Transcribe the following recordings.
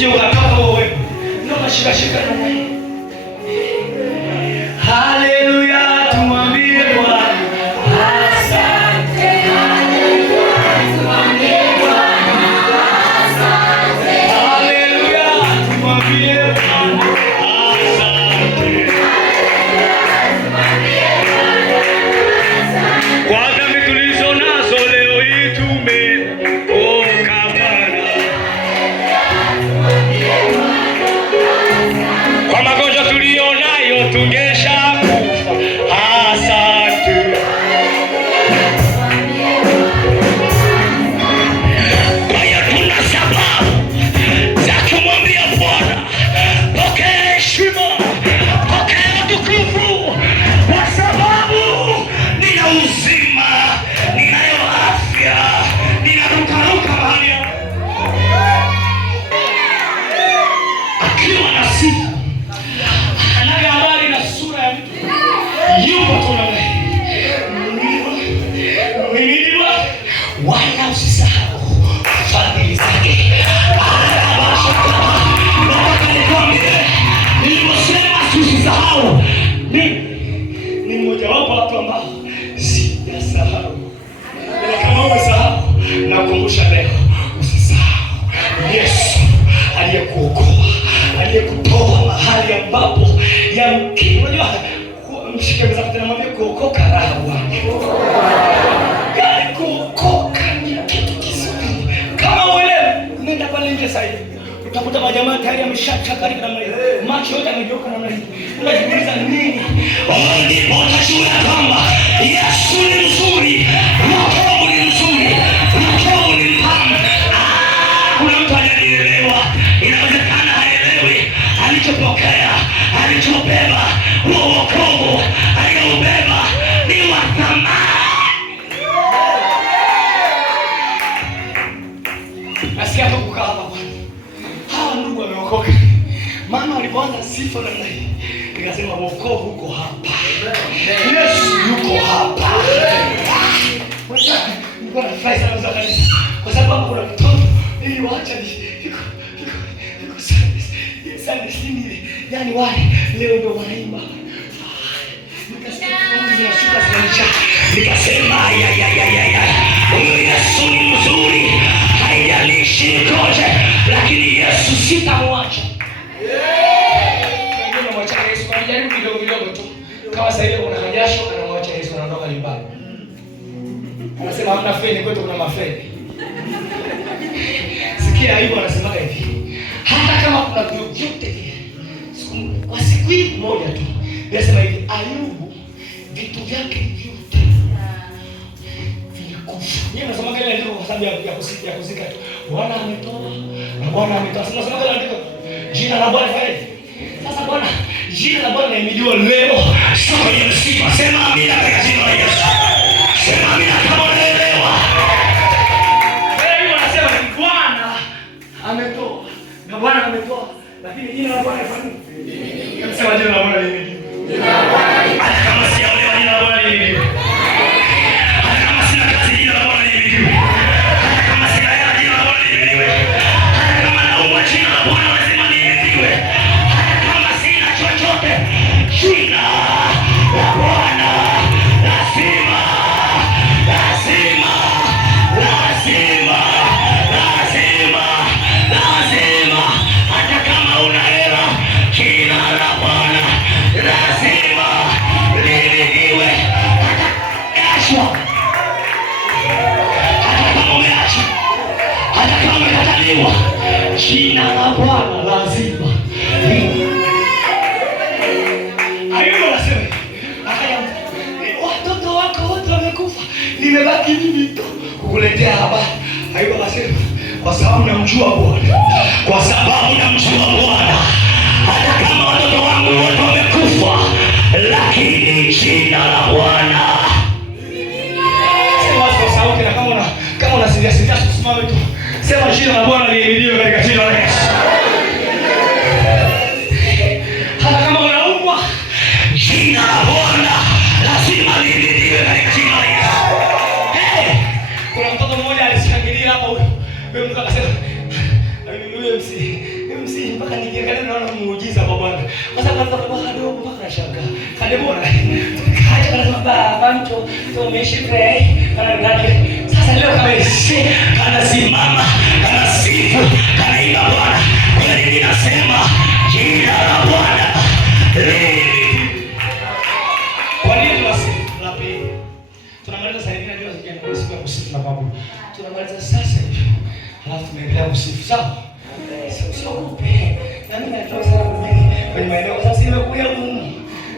Sio katoka wewe. Ndio mashika na wewe. Haleluya, tumwambie Bwana asante. Haleluya, tumwambie Bwana asante. Haleluya, tumwambie Bwana asante. Kwa dhambi tulizo nazo leo hii tumeokoka Bwana. Kwa magonjwa tulionayo tungesha kufa. Asante. Kwa hiyo tuna sababu za kumwambia Bwana, pokea heshima, pokea utukufu, kwa sababu nina uzima, ninayo afya, ninarukaruka mahali akiwa na sifa. Anaga habari na sura ya mtu. Yupo tunamhimiliwa, wala usisahau fadhili zake. Nilimsema usisahau. Ni mmoja wapo watu ambao sijasahau. Kama umesahau, nakukumbusha leo, usisahau Yesu aliyekuokoa, aliyekutoa mahali ambapo yamkini. Unajua mshike meza tena, mwambie kuokoka raha wake. Gani kuokoka ni kitu kizuri. Kama uelewe, nenda pale nje sasa hivi. Utakuta majamaa tayari ameshachakarika namna hiyo. Macho yote yamegeuka namna hiyo. Unajiuliza nini? Ndipo utajua kwamba Yesu ni mzuri, Mungu ni mzuri, Mungu ni mpana. Kuna mtu hajanielewa. Inawezekana haelewi alichopokea, alichobeba, wokovu aliobeba ni wa thamani. Nasikia tu kukaa hapa Bwana. Hawa ndugu wameokoka. Maana walipoanza sifa namna hii, nikasema wokovu uko hapa. Yesu yuko hapa. Nilikuwa nafurahi sana za kanisa kwa sababu kuna mtoto niliwaacha sana sini, yani wale leo ndio wanaimba. Nikasema huyo Yesu ni mzuri, haijalishi koje, lakini Yesu sitamwacha. Ndio namwacha Yesu, anajaribu kidogo kidogo tu. Kama sasa hivi kuna jasho, anamwacha Yesu, anaondoka nyumbani. Anasema hamna feni kwetu, kuna mafeni. Sikia Ayubu anasema hivi, hata kama kuna vyovyote kwa siku hii moja tu, anasema hivi, Ayubu vitu vyake vyote vilikufa. Yeye anasema kile andiko kwa sababu ya kuzika tu. Bwana ametoa na Bwana ametoa. Sasa nasema kile andiko, jina la Bwana faidi. Sasa Bwana, jina la Bwana limeidiwa leo. Sio kwenye msiba. Sema amina katika jina la Yesu. Sema amina kama unaelewa. Wewe unasema Bwana ametoa na Bwana ametoa, lakini jina la Bwana fani. Sema jina la Bwana limeidiwa. Jina la Bwana. Hata kama sijaolewa, jina la Bwana limeidiwa. Hata kama sina kazi, jina la Bwana limeidiwa. Hata kama sina hela, jina la Bwana limeidiwa. Hata kama naumwa, jina la Bwana lazima limeidiwe. Hata kama sina chochote, jina la Bwana lazima hata kama una hela, jina la Bwana lazima lihimidiwe. Hata kama umeachwa, hata kama umekataliwa, jina la Bwana lazima. Ayubu anasema, watoto wako wote wamekufa, nimebaki mimi tu kukuletea habari. Ayubu anasema, kwa sababu namjua Bwana, kwa sababu namjua Bwana, hata kama watoto wangu wote wamekufa, lakini jina la Bwana. Sema kwa sauti, na kama unasikia usimame tu. Sema jina la Bwana lihimidiwe katika jina la Yesu. Hata kama unaumwa, jina la Bwana lazima lihimidiwe katika jina la Yesu. Kuna mtoto mmoja alishangilia hapa, huyo mtu akasema, mimi Sasa kwanza kwa kadogo mpaka nashangaa. Kadebora. Kaja kana baba mtu tumeishi pray. Kana ngani. Sasa leo kana simama, kana sifu, kana imba Bwana. Kwa nini nasema jina la Bwana? Kwa nini tunasifu la pili? Tunamaliza sasa hivi ndio sikia siku ya kusifu na babu. Tunamaliza sasa hivi. Halafu tunaendelea kusifu sawa? Usiogope. Na mimi najua sana kwenye maeneo sasa nimekuja huko.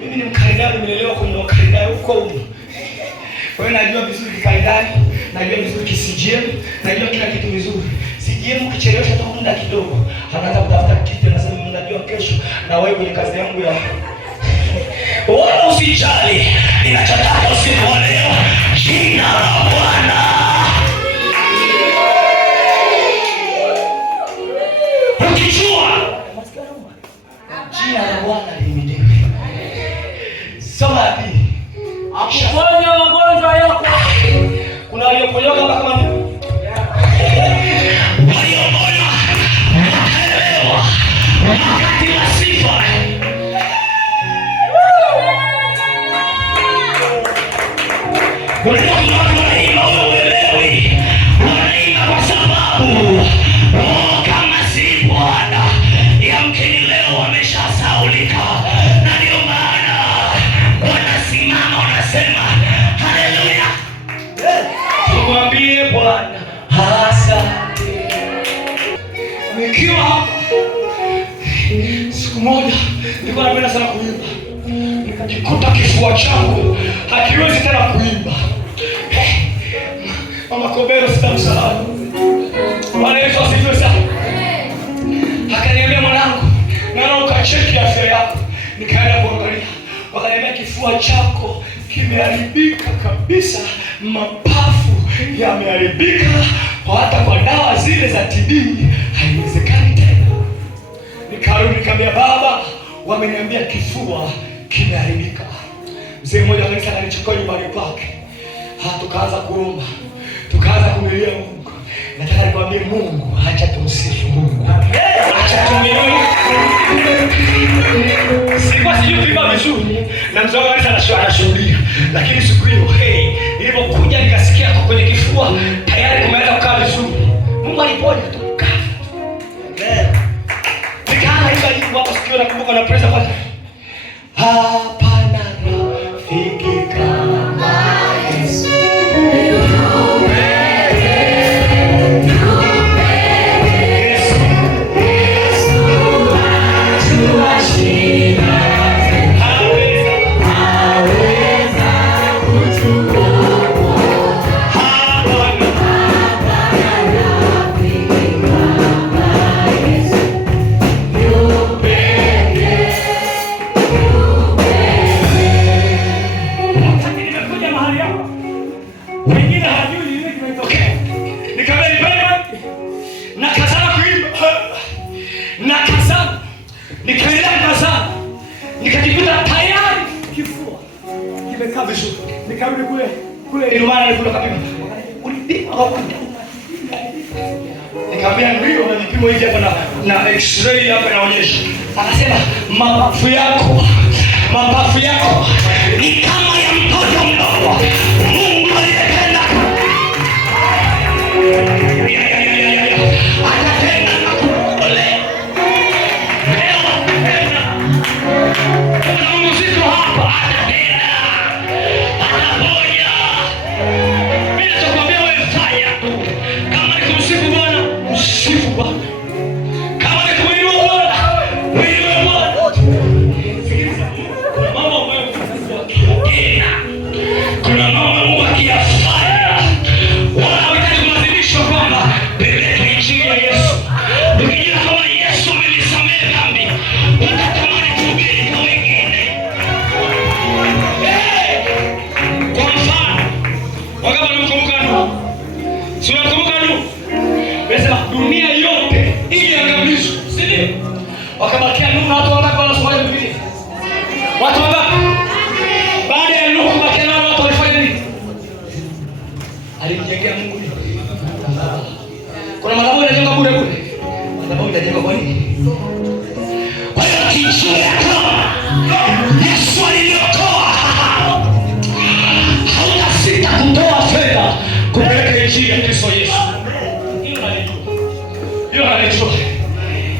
Mimi ni mkaridani, nimelelewa kwenye mkaridani huko huko. Kwa hiyo najua vizuri kikaridani, najua vizuri CGM, najua kila kitu vizuri. CGM ukichelewesha tu muda kidogo, anaanza kutafuta kitu na sema mnajua kesho na wewe kwenye kazi yangu ya. Wala usijali, ninachotaka usiku wa leo, jina la Bwana. Ukijua jina la Bwana lihimidiwe. Soma ya pili. Akuponya magonjwa yako. Kuna walioponyoka kama mimi. Walioponywa wakaelewa wakati wa sifa. Kuna watu wanaimba uelewi. Wanaimba kwa sababu kama si Bwana yamkini leo wameshasaulika. Na ndio maana wanasimama wanasema haleluya. Tumwambie Bwana asante. Nikiwa hapa siku moja nilikuwa napenda sana kuimba. Nikajikuta kifua changu hakiwezi tena kuimba. Mama Kobero sitamsahau. Bwana Yesu asifiwe sana. Akaniambia mwanangu, naona ukacheki afya yako. Nikaenda kuangalia. Wakaniambia kifua chako kimeharibika kabisa, mapafu yameharibika, hata kwa dawa zile za TB haiwezekani tena. Nikarudi nikamwambia baba, wameniambia kifua kimeharibika. Mzee mmoja kanisa akanichukua nyumbani kwake. Tukaanza kuomba, tukaanza kumlilia Mungu. Nataka nikwambie Mungu, acha tumsifu Mungu. Acha tumlilie. Sikuwa sijui kuimba vizuri na mzee wangu anashuhudia. Lakini siku hiyo, nilipokuja nikasikia kwa kwenye kifua tayari kumeanza kukaa vizuri. Mungu aliponya tu kafu. Nikaanza kuimba nyimbo hapo sikio nakumbuka na praise kwanza. Hapana rafiki kama Yesu. Nikajikuta tayari kifua kimekaa vizuri. Nikarudi kule Ilmara kule kabisa. Ulipima hapo. Nikamwambia ndio na vipimo hivi hapa na x-ray hapa inaonyesha. Akasema mapafu yako ni kama ya mtoto mdogo. Mungu aliyependa. Atatenda na kuole. Mungu sisi hapa atatenda. Ataponya. Mimi nakwambia wewe fanya tu. Kama ni kumsifu Bwana, msifu Bwana. Kama ni kuinua Bwana, uinue Bwana. Sikiliza. Kuna mambo ambayo Mungu akiyatenda. Kuna mambo Mungu akiyafanya. Wala hawitaki kuadhibishwa kwamba bebe injili ya Yesu. Ukijua kama Yesu amenisamehe dhambi, utatamani kuhubiri kwa wengine. Kwa mfano, wakati nimkumbuka Nuhu. Si unakumbuka Nuhu? Besa dunia yote iliangamizwa, si ndio? Wakabakia Nuhu na watu wangapi wanaswali Biblia? Watu wangapi? Baada ya Nuhu kubakia na watu walifanya nini? Alimjengea Mungu nini? Kuna madhabahu yanajengwa bure bure. Madhabahu yanajengwa kwa nini? Kwa hiyo kichwa yako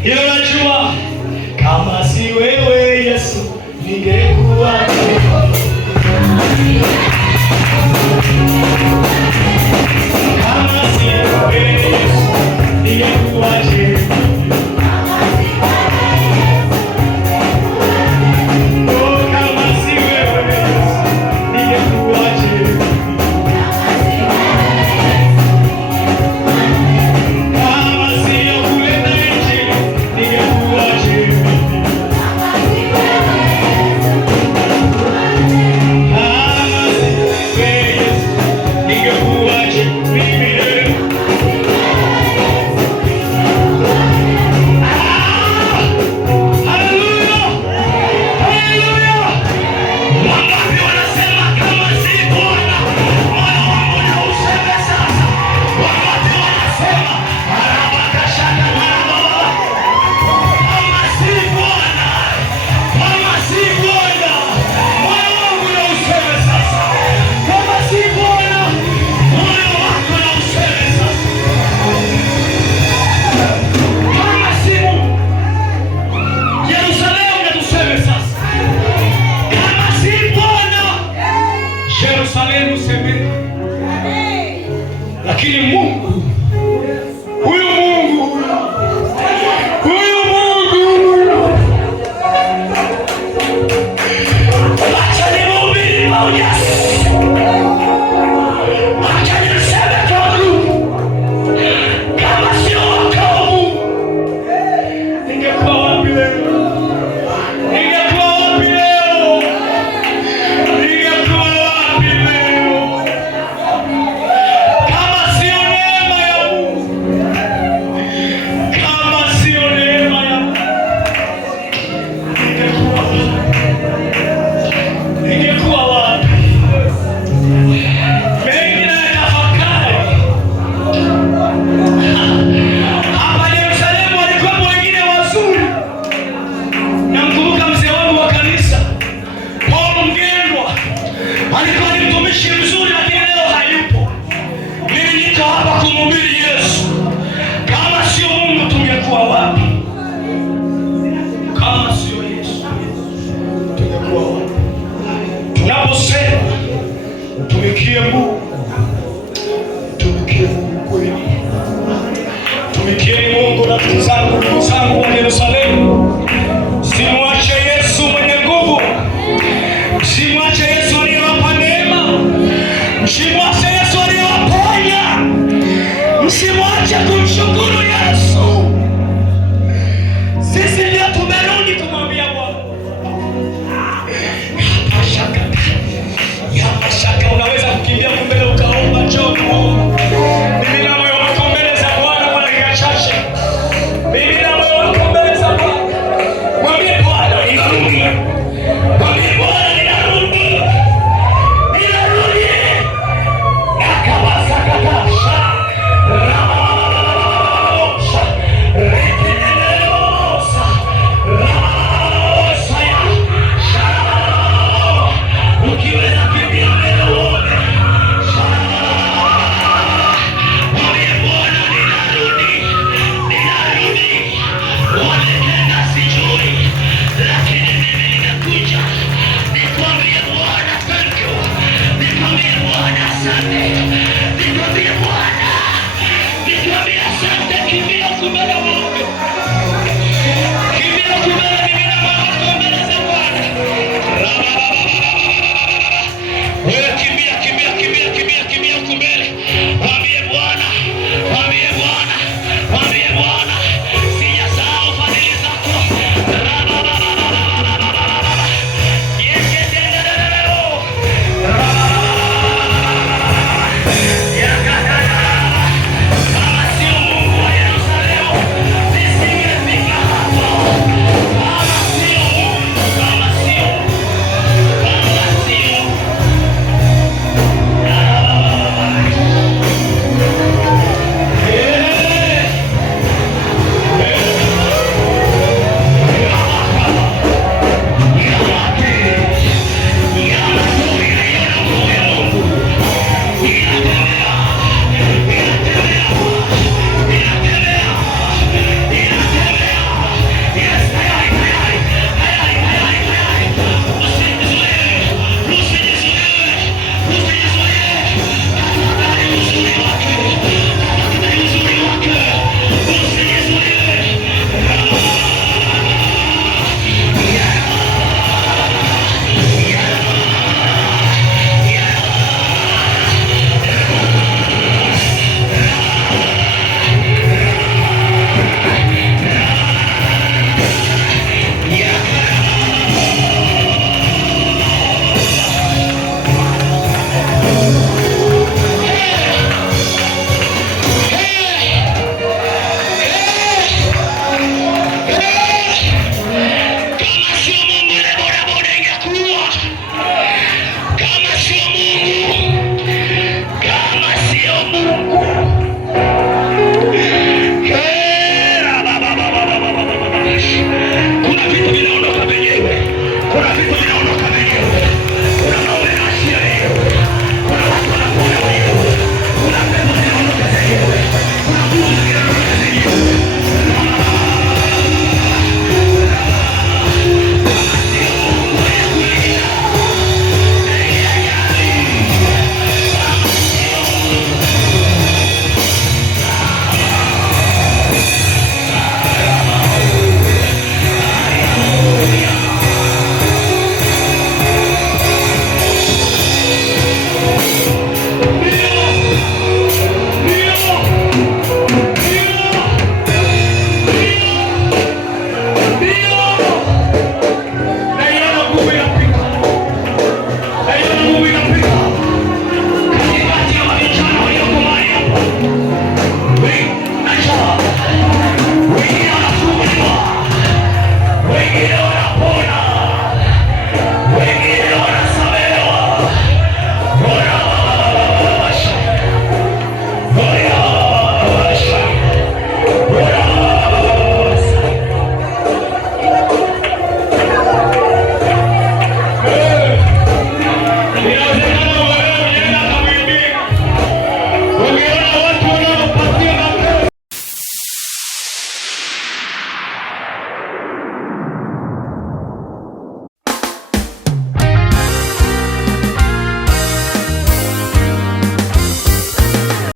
hilo najua. Kama si wewe Yesu, ningekuwa kama si wewe Yesu, ningekuwaje? Lakini Mungu acha nimhubiri maonyesho, acha niseme tu, kama sio wokovu ningekuwa wapi leo? Tunaposema tumikie Mungu, tumikie Mungu kweli, tumikieni Mungu. Rafiki zangu, ndugu zangu wa Yerusalemu, simwache Yesu mwenye nguvu, simwache Yesu aliyewapa neema, msimwache Yesu aliyewaponya, msimwache kumshukuru Yesu. Sisi ndio tumerudi kumwambia